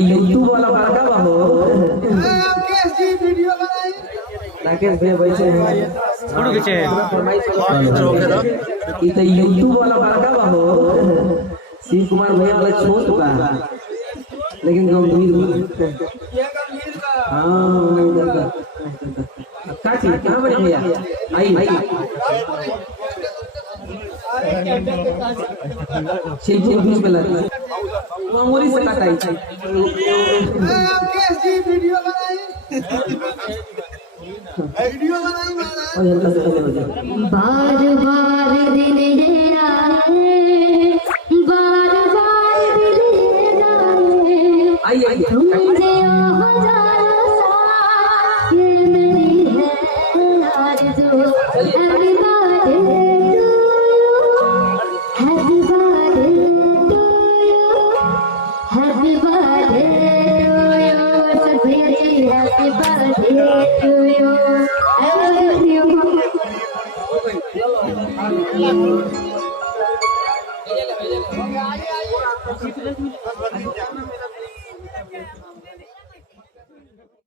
YouTube वाला बड़का बाबू case जी video बनाई राकेश भैया बैठे हैं फोटो खींचे ई तो यूट्यूब वाला बड़का बाबू शिव कुमार भैया वाला छोट बा लेकिन गंभीर ये गंभीर का हाँ काची कहाँ बड़े भैया आई शिव बीच में लगा अंगूरी से काटाई केस जी वीडियो बनाई महाराज बार बार दिन हेरा है बार बार दिन हेरा है आई तुमसे हजारों साल ये मेरी है आरज़ू happy birthday to you happy birthday to you happy birthday to you